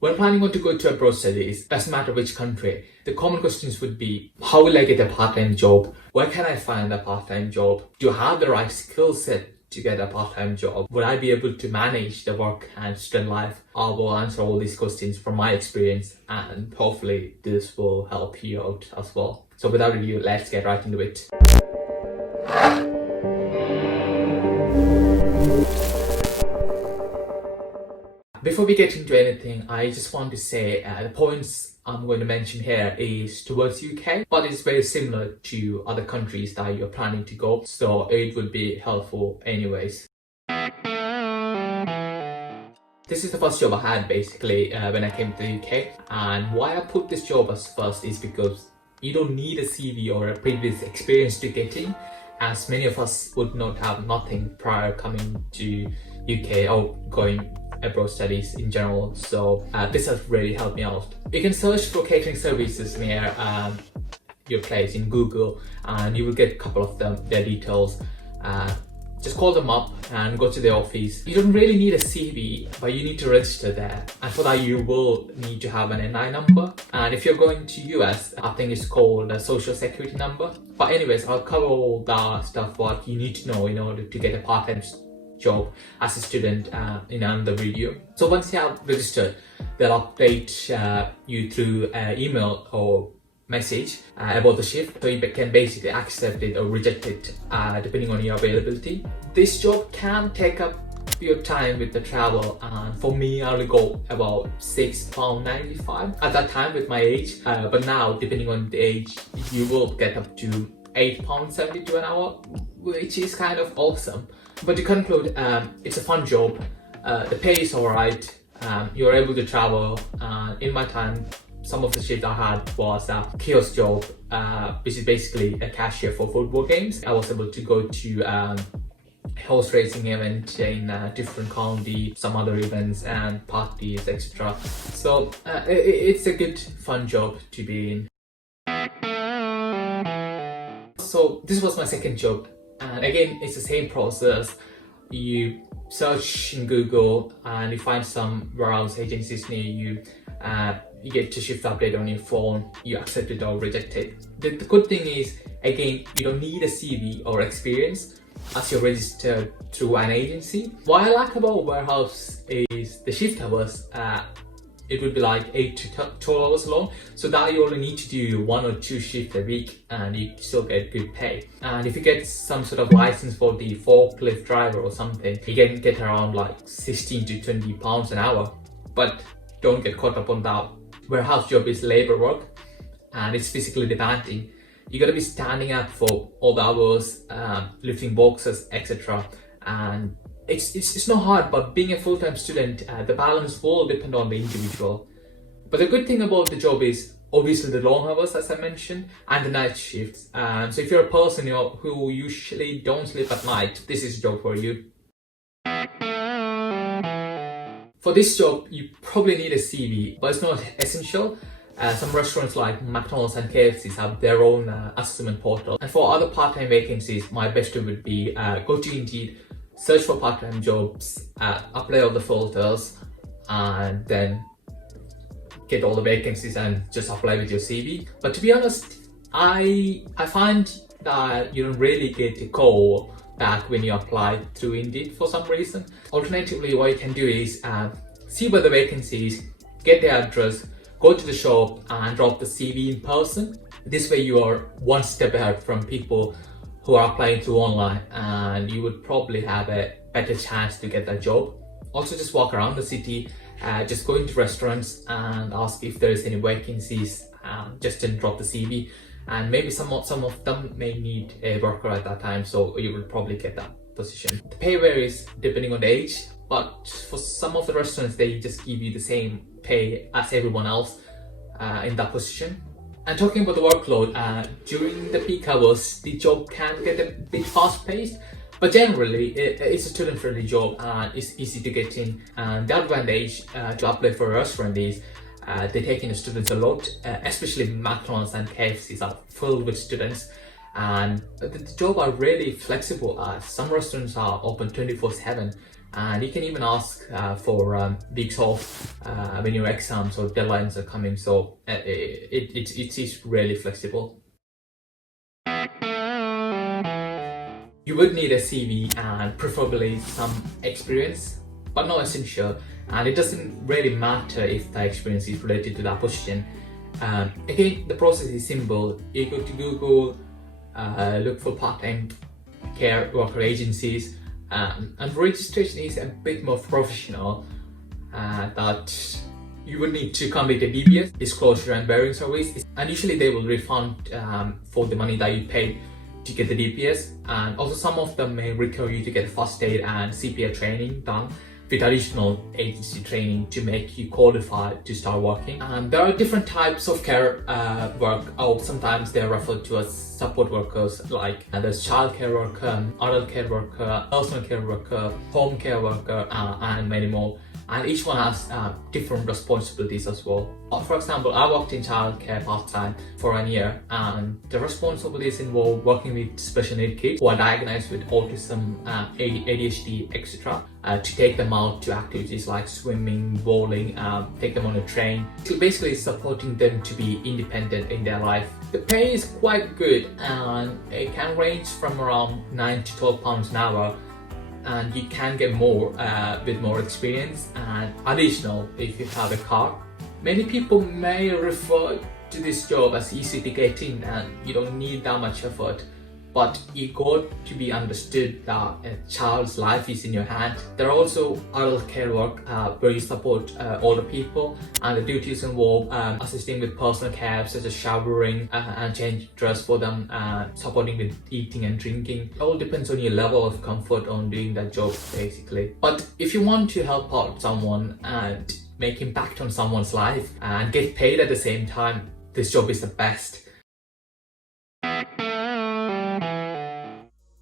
When planning on to go to abroad studies, doesn't matter which country, the common questions would be, how will I get a part-time job? Where can I find a part-time job? Do I have the right skill set to get a part-time job? Would I be able to manage the work and student life? I will answer all these questions from my experience, and hopefully this will help you out as well. So without ado, let's get right into it. Before we get into anything, I just want to say the points I'm going to mention here is towards UK, but it's very similar to other countries that you're planning to go, so it would be helpful anyways. This is the first job I had basically when I came to the UK, and why I put this job as first is because you don't need a CV or a previous experience to get in, as many of us would not have nothing prior coming to UK or going abroad studies in general, so this has really helped me out. You can search for catering services near your place in Google and you will get a couple of them, their details. Just call them up and go to the office. You don't really need a CV, but you need to register there, and for that you will need to have an NI number, and if you're going to US, I think it's called a social security number. But anyways, I'll cover all that stuff what you need to know in order to get a part-time job as a student in another video. So once you have registered, they'll update you through email or message about the shift, so you can basically accept it or reject it depending on your availability. This job can take up your time with the travel, and for me I only go about £6.95 at that time with my age, but now depending on the age you will get up to £8.72 an hour, which is kind of awesome. But to conclude, it's a fun job, the pay is alright, you're able to travel. In my time, some of the shit I had was a kiosk job, which is basically a cashier for football games. I was able to go to horse racing event in different county, some other events and parties, etc. So it's a good fun job to be in. So this was my second job, and again it's the same process. You search in Google and you find some warehouse agencies near you. You get to shift update on your phone, you accept it or reject it. The good thing is, again, you don't need a CV or experience as you're registered through an agency. What I like about warehouse is the shift hours. It would be like 8 to 12 hours long, so that you only need to do 1 or 2 shifts a week and you still get good pay. And if you get some sort of license for the forklift driver or something, you can get around like 16 to 20 pounds an hour. But don't get caught up on that. Warehouse job is labor work and it's physically demanding. You gotta be standing up for all the hours, lifting boxes, etc. And it's not hard, but being a full-time student, the balance will depend on the individual. But the good thing about the job is obviously the long hours, as I mentioned, and the night shifts. So if you're a person who usually don't sleep at night, this is a job for you. For this job, you probably need a CV, but it's not essential. Some restaurants like McDonald's and KFCs have their own assessment portal. And for other part-time vacancies, my best tip would be go to Indeed, search for part-time jobs, apply all the filters, and then get all the vacancies and just apply with your CV. But to be honest, I find that you don't really get a call back when you apply through Indeed for some reason. Alternatively, what you can do is see where the vacancy is, get the address, go to the shop and drop the CV in person. This way you are one step ahead from people who are applying through online, and you would probably have a better chance to get that job. Also, just walk around the city, just go into restaurants and ask if there is any vacancies, just then drop the CV. And maybe some of them may need a worker at that time, so you will probably get that position. The pay varies depending on the age, but for some of the restaurants they just give you the same pay as everyone else in that position. And talking about the workload, during the peak hours the job can get a bit fast paced, but generally it's a student friendly job and it's easy to get in. And the advantage to apply for a restaurant is they take in the students a lot, especially McDonald's and KFCs are filled with students, and the job are really flexible. Some restaurants are open 24/7 and you can even ask for weeks off when your exams or deadlines are coming, so it is really flexible. You would need a CV and preferably some experience, but not essential, and it doesn't really matter if the experience is related to that position. Again, the process is simple. You go to Google, look for part-time care worker agencies, and registration is a bit more professional. That you would need to complete a DBS, disclosure and bearing service, and usually they will refund for the money that you paid to get the DPS, and also some of them may require you to get first aid and CPR training done with additional agency training to make you qualified to start working. And there are different types of care work, or sometimes they're referred to as support workers, like there's child care worker, adult care worker, personal care worker, home care worker, and many more. And each one has different responsibilities as well. For example, I worked in childcare part-time for 1 year, and the responsibilities involve working with special need kids who are diagnosed with autism, ADHD, etc. To take them out to activities like swimming, bowling, take them on a train. So basically supporting them to be independent in their life. The pay is quite good, and it can range from around £9 to £12 an hour. And you can get more with more experience and additional if you have a car. Many people may refer to this job as easy to get in and you don't need that much effort, but you got to be understood that a child's life is in your hand. There are also adult care work where you support older people, and the duties involve assisting with personal care such as showering and changing dress for them, supporting with eating and drinking. It all depends on your level of comfort on doing that job basically. But if you want to help out someone and make impact on someone's life and get paid at the same time, this job is the best.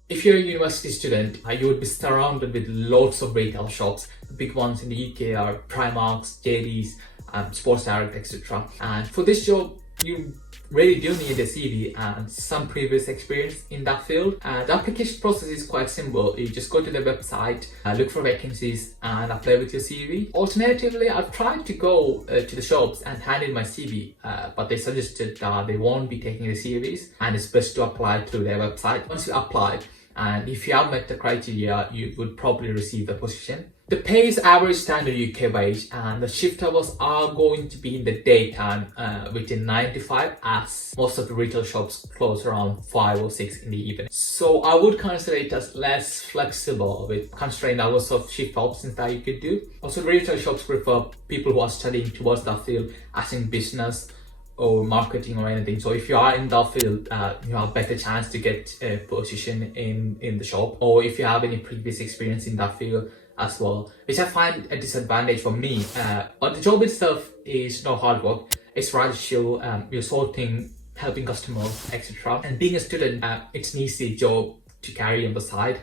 If you're a university student, you would be surrounded with lots of retail shops. The big ones in the UK are Primarks, JDs, Sports Direct, etc. And for this job, you really do need a CV and some previous experience in that field. The application process is quite simple. You just go to the website, look for vacancies and apply with your CV. Alternatively, I've tried to go to the shops and hand in my CV, but they suggested that they won't be taking the CVs and it's best to apply through their website. Once you apply, and if you have met the criteria, you would probably receive the position. The pay is average standard UK wage, and the shift hours are going to be in the daytime within 9 to 5, as most of the retail shops close around 5 or 6 in the evening. So I would consider it as less flexible with constrained hours of shift options that you could do. Also, retail shops prefer people who are studying towards that field, as in business or marketing or anything. So if you are in that field, you have a better chance to get a position in the shop, or if you have any previous experience in that field as well, which I find a disadvantage for me. But the job itself is not hard work. It's rather chill. You're sorting, helping customers, etc. And being a student, it's an easy job to carry on the side.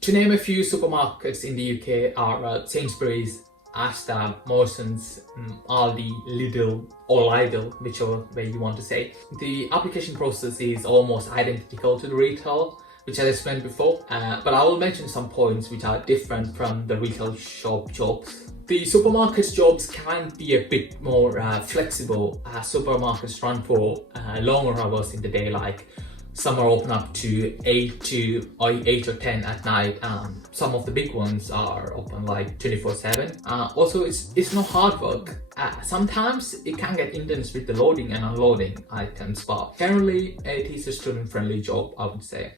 To name a few supermarkets in the UK are Sainsbury's, Asda, Morrisons, Aldi, Lidl or Lidl, whichever way you want to say. The application process is almost identical to the retail, which I explained before, but I will mention some points which are different from the retail shop jobs. The supermarkets jobs can be a bit more flexible, as supermarkets run for longer hours in the day, like some are open up to 8 or 10 at night. Some of the big ones are open like 24/7. Also, it's not hard work. Sometimes it can get intense with the loading and unloading items, but generally it is a student-friendly job, I would say.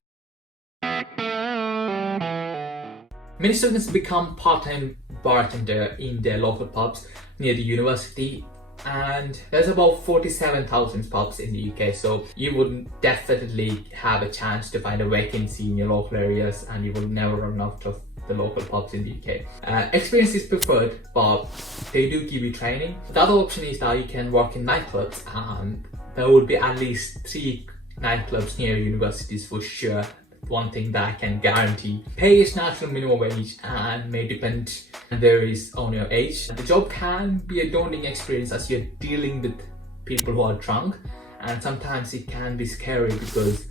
Many students become part-time bartender in their local pubs near the university, and there's about 47,000 pubs in the UK, so you would definitely have a chance to find a vacancy in your local areas, and you will never run out of the local pubs in the UK. Experience is preferred, but they do give you training. The other option is that you can work in nightclubs, and there would be at least 3 nightclubs near universities for sure. One thing that I can guarantee. Pay is national minimum wage and may depend and varies on your age. The job can be a daunting experience as you're dealing with people who are drunk, and sometimes it can be scary because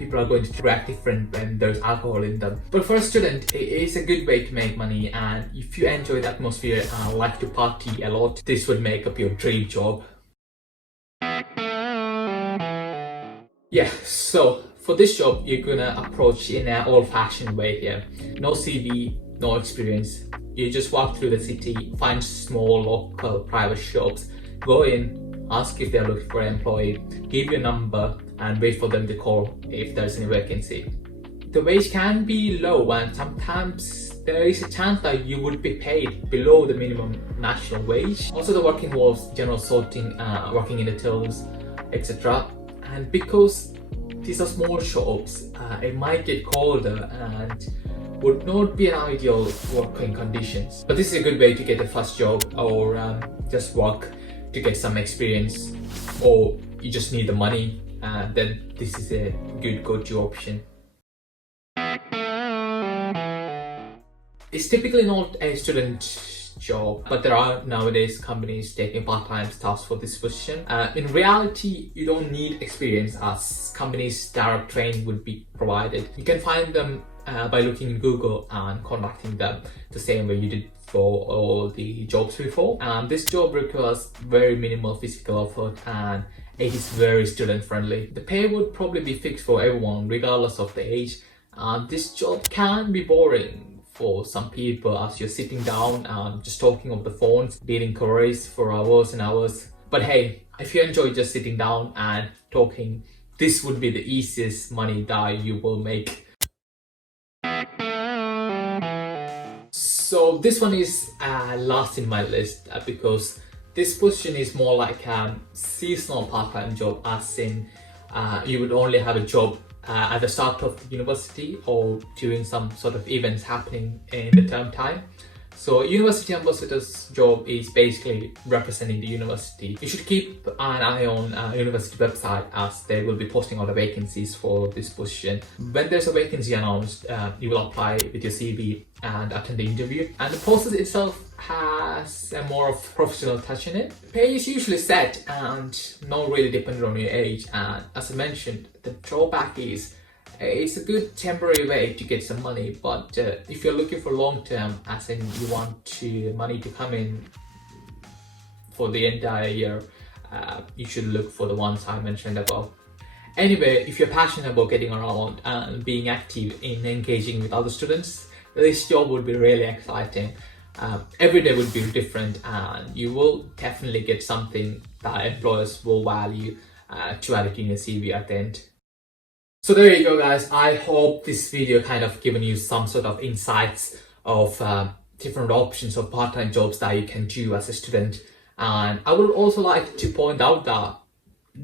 people are going to react different when there's alcohol in them. But for a student, it is a good way to make money, and if you enjoy the atmosphere and like to party a lot, this would make up your dream job. Yeah, so for this job, you're gonna approach in an old-fashioned way here. No CV, no experience. You just walk through the city, find small local private shops, go in, ask if they're looking for an employee, give your number and wait for them to call if there's any vacancy. The wage can be low, and sometimes there is a chance that you would be paid below the minimum national wage. Also, the work involves general sorting, working in the tills, etc. And because these are small shops, it might get colder and would not be an ideal working conditions. But this is a good way to get a first job, or just work to get some experience, or you just need the money, then this is a good go-to option. It's typically not a student job, but there are nowadays companies taking part-time staff for this position. In reality, you don't need experience, as companies' direct training would be provided. You can find them by looking in Google and contacting them the same way you did for all the jobs before. This job requires very minimal physical effort, and it is very student friendly. The pay would probably be fixed for everyone regardless of the age. This job can be boring for some people, as you're sitting down and just talking on the phones, dealing queries for hours and hours. But hey, if you enjoy just sitting down and talking, this would be the easiest money that you will make. So this one is last in my list because this position is more like a seasonal part-time job, as in you would only have a job at the start of the university or during some sort of events happening in the term time. So university ambassador's job is basically representing the university. You should keep an eye on university website, as they will be posting all the vacancies for this position. When there's a vacancy announced, you will apply with your CV and attend the interview. And the process itself has a more of professional touch in it. Pay is usually set and not really dependent on your age. And as I mentioned, the drawback is it's a good temporary way to get some money, but if you're looking for long term, as in you want money to come in for the entire year, you should look for the ones I mentioned above. Anyway, if you're passionate about getting around and being active in engaging with other students, this job would be really exciting. Every day would be different, and you will definitely get something that employers will value to add it in your CV at the end. So there you go, guys. I hope this video kind of given you some sort of insights of different options of part-time jobs that you can do as a student. And I would also like to point out that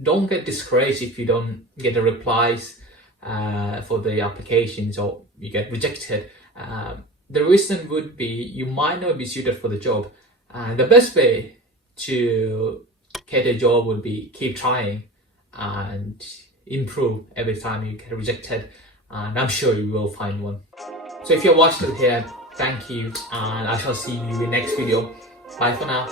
don't get discouraged if you don't get the replies for the applications, or you get rejected. The reason would be you might not be suited for the job. And the best way to get a job would be keep trying and improve every time you get rejected, and I'm sure you will find one. So if you're watching it here, thank you, and I shall see you in the next video. Bye for now.